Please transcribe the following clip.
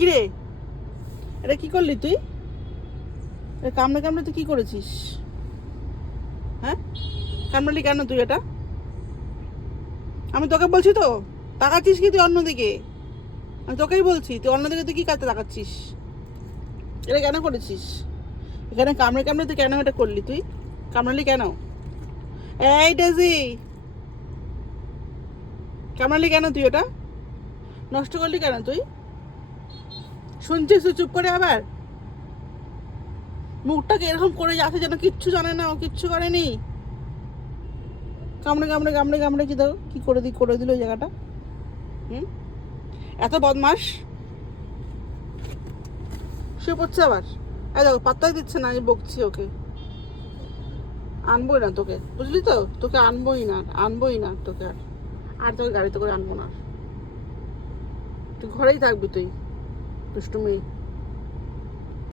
কিরে, এটা কি করলি তুই? এটা কামড়ে কামড়ে তুই কি করেছিস? হ্যাঁ, কামড়ালি কেন তুই এটা? আমি তোকে বলছি তো, তাকাচ্ছিস কি তুই অন্যদিকে? আমি তোকেই বলছি, তুই অন্যদিকে তুই কি কাজে তাকাচ্ছিস? এটা কেন করেছিস? এখানে কামড়ে কামড়ে তুই কেন এটা করলি? তুই কামড়ালি কেন? এই ডেজি, কামড়ালি কেন তুই? এটা নষ্ট করলি কেন তুই? শুনছিস তুই চুপ করে আবার? মুখটাকে এরকম করে যাচ্ছে যেন কিচ্ছু জানে না, ও কিচ্ছু করেনি। কামড়ে কামড়ে কামড়ে কামড়ে কি দাও কি করে দিল ওই জায়গাটা। হুম, এত বদমাস। শুয়ে পড়ছে আবার। এই দেখো, পাত্তাই দিচ্ছে না, আমি বকছি ওকে। আনবোই না তোকে, বুঝলি তো? তোকে আনবোই না তোকে। আর তোকে গাড়িতে করে আনবো না। তুই ঘরেই থাকবি তুই, দুষ্টু মেয়ে।